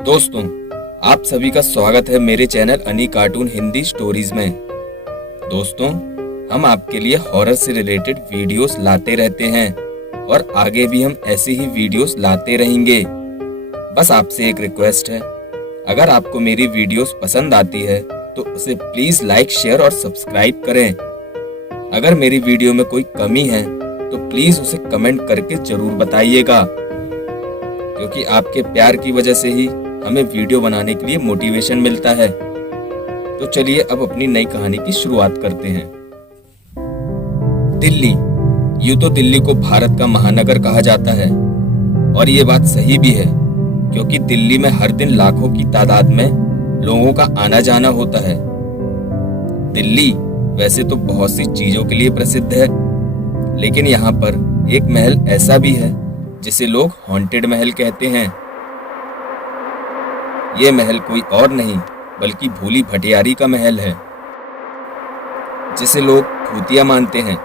दोस्तों, आप सभी का स्वागत है मेरे चैनल अनी कार्टून हिंदी स्टोरीज में। दोस्तों, हम आपके लिए हॉरर से रिलेटेड वीडियोस लाते रहते हैं और आगे भी हम ऐसे ही वीडियोस लाते रहेंगे। बस आपसे एक रिक्वेस्ट है, अगर आपको मेरी वीडियोस पसंद आती है तो उसे प्लीज लाइक, शेयर और सब्सक्राइब करें। अगर मेरी वीडियो में कोई कमी है तो प्लीज उसे कमेंट करके जरूर बताइएगा, क्योंकि आपके प्यार की वजह से ही हमें वीडियो बनाने के लिए मोटिवेशन मिलता है। तो चलिए अब अपनी नई कहानी की शुरुआत करते हैं। दिल्ली, यूं तो दिल्ली को भारत का महानगर कहा जाता है और ये बात सही भी है, क्योंकि दिल्ली में हर दिन लाखों की तादाद में लोगों का आना जाना होता है। दिल्ली वैसे तो बहुत सी चीजों के लिए प्रसिद्ध है, लेकिन यहाँ पर एक महल ऐसा भी है जिसे लोग हॉन्टेड महल कहते हैं। ये महल कोई और नहीं बल्कि भूली भटियारी का महल है, जिसे लोग भूतिया मानते हैं।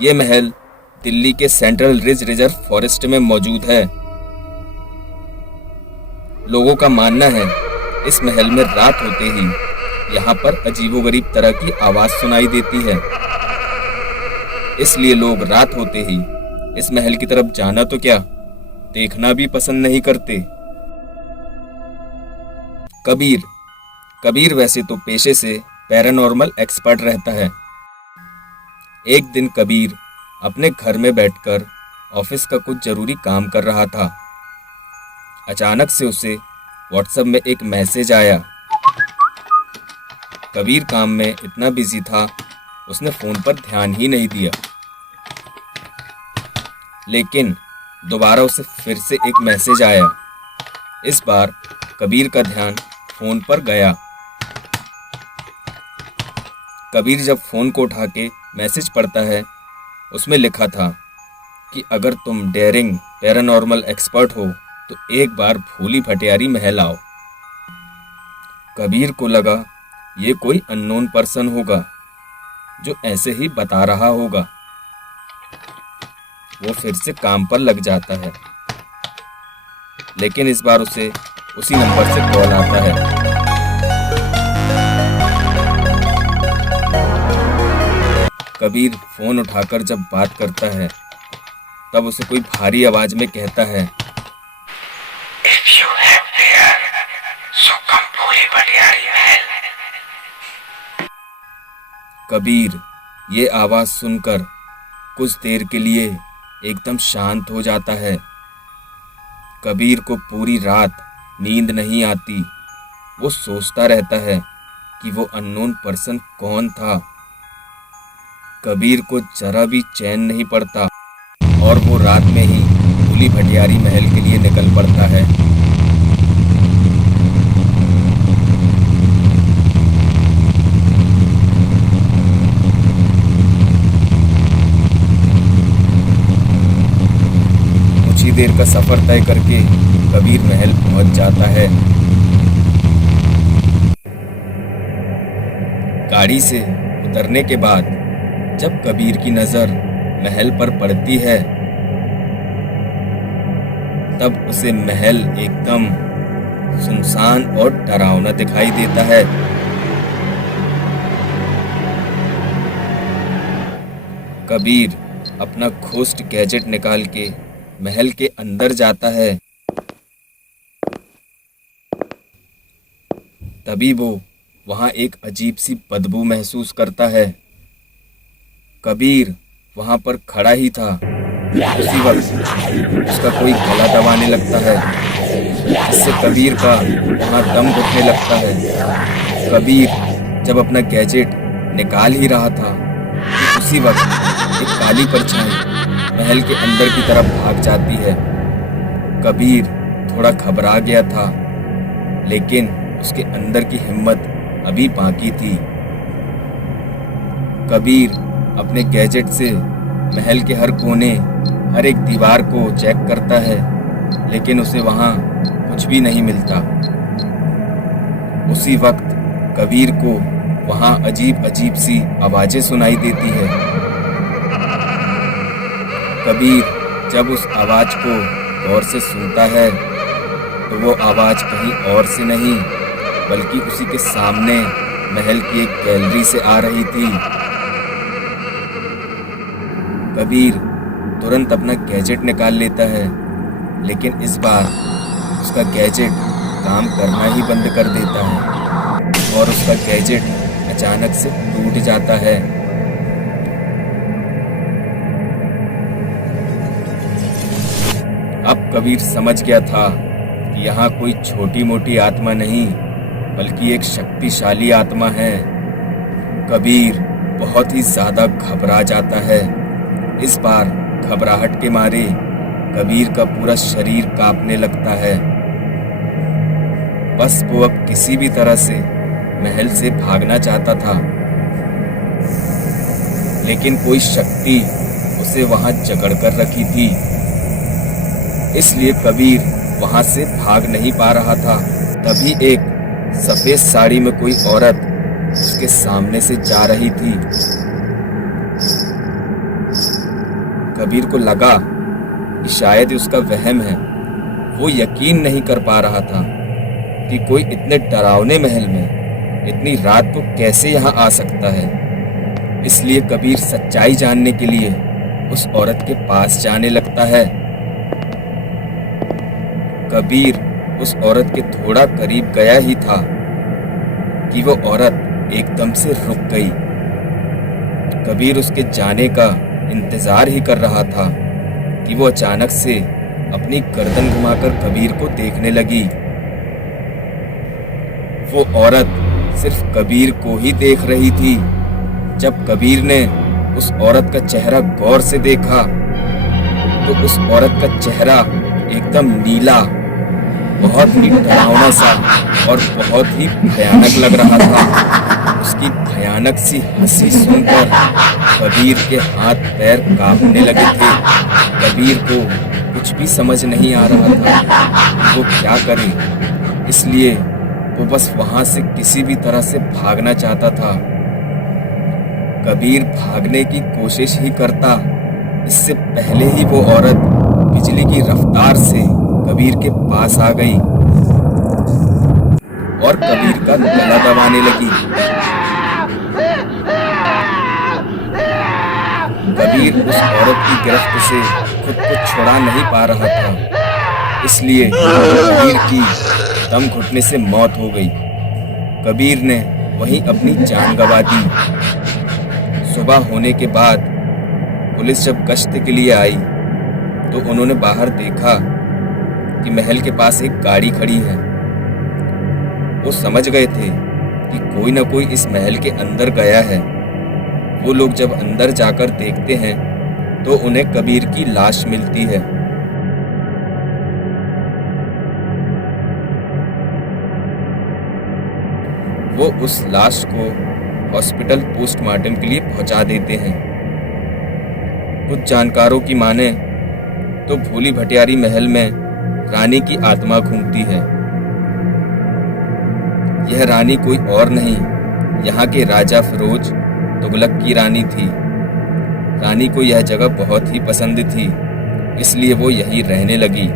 ये महल दिल्ली के सेंट्रल रिज रिजर्व फॉरेस्ट में मौजूद है। लोगों का मानना है इस महल में रात होते ही यहाँ पर अजीबोगरीब तरह की आवाज सुनाई देती है, इसलिए लोग रात होते ही इस महल की तरफ जाना तो क्या, देखना भी पसंद नहीं करते। कबीर वैसे तो पेशे से पैरानॉर्मल एक्सपर्ट रहता है। एक दिन कबीर अपने घर में बैठकर ऑफिस का कुछ जरूरी काम कर रहा था। अचानक से उसे व्हाट्सएप में एक मैसेज आया। कबीर काम में इतना बिजी था, उसने फोन पर ध्यान ही नहीं दिया। लेकिन दोबारा उसे फिर से एक मैसेज आया। इस बार कबीर का ध्यान फोन पर गया। कबीर जब फोन को उठा के मैसेज पढ़ता है, उसमें लिखा था कि अगर तुम डेयरिंग पैरानॉर्मल एक्सपर्ट हो तो एक बार भूली भटियारी महल आओ। कबीर को लगा ये कोई अननोन पर्सन होगा जो ऐसे ही बता रहा होगा। वो फिर से काम पर लग जाता है, लेकिन इस बार उसे उसी नंबर से कॉल आता है। कबीर फोन उठाकर जब बात करता है, तब उसे कोई भारी आवाज में कहता है, If you have there, so come भूली भटियारी महल। कबीर ये आवाज सुनकर कुछ देर के लिए एकदम शांत हो जाता है। कबीर को पूरी रात नींद नहीं आती। वो सोचता रहता है कि वो अननोन पर्सन कौन था। कबीर को जरा भी चैन नहीं पड़ता और वो रात में ही भूली भटियारी महल के लिए निकल पड़ता है। कुछ ही देर का सफर तय करके कबीर महल पहुंच जाता है। गाड़ी से उतरने के बाद जब कबीर की नजर महल पर पड़ती है, तब उसे महल एकदम सुनसान और डरावना दिखाई देता है। कबीर अपना घोस्ट गैजेट निकाल के महल के अंदर जाता है। तभी वो वहां एक अजीब सी बदबू महसूस करता है। कबीर वहां पर खड़ा ही था। उसी वक्त उसका कोई गला दबाने लगता है, जिससे कबीर का वहां दम घुटने लगता है। कबीर जब अपना गैजेट निकाल ही रहा था, उसी वक्त एक काली परछाई महल के अंदर की तरफ भाग जाती है। कबीर थोड़ा घबरा गया था, लेकिन उसके अंदर की हिम्मत अभी बाकी थी। कबीर अपने गैजेट से महल के हर कोने, हर एक दीवार को चेक करता है, लेकिन उसे वहां कुछ भी नहीं मिलता। उसी वक्त कबीर को वहां अजीब अजीब सी आवाजें सुनाई देती है। कबीर जब उस आवाज को गौर से सुनता है तो वो आवाज़ कहीं और से नहीं बल्कि उसी के सामने महल की एक गैलरी से आ रही थी। कबीर तुरंत अपना गैजेट निकाल लेता है, लेकिन इस बार उसका गैजेट काम करना ही बंद कर देता है और उसका गैजेट अचानक से टूट जाता है। अब कबीर समझ गया था कि यहाँ कोई छोटी मोटी आत्मा नहीं बल्कि एक शक्तिशाली आत्मा है। कबीर बहुत ही ज्यादा घबरा जाता है। इस बार घबराहट के मारे कबीर का पूरा शरीर कांपने लगता है। बस वो अब किसी भी तरह से महल से भागना चाहता था, लेकिन कोई शक्ति उसे वहां जकड़ कर रखी थी, इसलिए कबीर वहां से भाग नहीं पा रहा था। तभी एक सफेद साड़ी में कोई औरत उसके सामने से जा रही थी। कबीर को लगा कि शायद उसका वहम है। वो यकीन नहीं कर पा रहा था कि कोई इतने डरावने महल में इतनी रात को कैसे यहाँ आ सकता है। इसलिए कबीर सच्चाई जानने के लिए उस औरत के पास जाने लगता है। कबीर उस औरत के थोड़ा करीब गया ही था कि वो औरत एकदम से रुक गई। कबीर उसके जाने का इंतजार ही कर रहा था कि वो अचानक से अपनी गर्दन घुमाकर कबीर को देखने लगी। वो औरत सिर्फ कबीर को ही देख रही थी। जब कबीर ने उस औरत का चेहरा गौर से देखा तो उस औरत का चेहरा एकदम नीला, बहुत ही डरावना सा और बहुत ही भयानक लग रहा था। उसकी भयानक सी हंसी सुनकर कबीर के हाथ पैर कांपने लगे थे। कबीर को कुछ भी समझ नहीं आ रहा था वो क्या करे, इसलिए वो बस वहां से किसी भी तरह से भागना चाहता था। कबीर भागने की कोशिश ही करता, इससे पहले ही वो औरत बिजली की रफ्तार से कबीर के पास आ गई और कबीर का गला दबाने लगी। कबीर उस औरत की गिरफ्त से खुद को छुड़ा नहीं पा रहा था, इसलिए कबीर की दम घुटने से मौत हो गई। कबीर ने वहीं अपनी जान गंवा दी। सुबह होने के बाद पुलिस जब गश्त के लिए आई तो उन्होंने बाहर देखा कि महल के पास एक गाड़ी खड़ी है। वो समझ गए थे कि कोई न कोई इस महल के अंदर गया है। वो लोग जब अंदर जाकर देखते हैं तो उन्हें कबीर की लाश मिलती है। वो उस लाश को हॉस्पिटल पोस्टमार्टम के लिए पहुंचा देते हैं। कुछ जानकारों की माने तो भोली भटियारी महल में रानी की आत्मा घूमती है। यह रानी कोई और नहीं, यहाँ के राजा फिरोज तुगलक की रानी थी। रानी को यह जगह बहुत ही पसंद थी, इसलिए वो यहीं रहने लगी।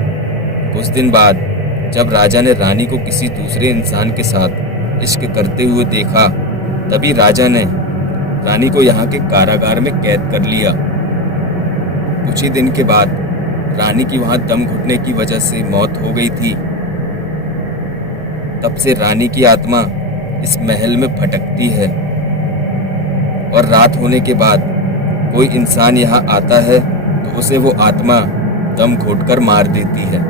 कुछ दिन बाद जब राजा ने रानी को किसी दूसरे इंसान के साथ इश्क करते हुए देखा, तभी राजा ने रानी को यहाँ के कारागार में कैद कर लिया। कुछ ही दिन के बाद रानी की वहां दम घुटने की वजह से मौत हो गई थी। तब से रानी की आत्मा इस महल में भटकती है और रात होने के बाद कोई इंसान यहाँ आता है तो उसे वो आत्मा दम घोंटकर मार देती है।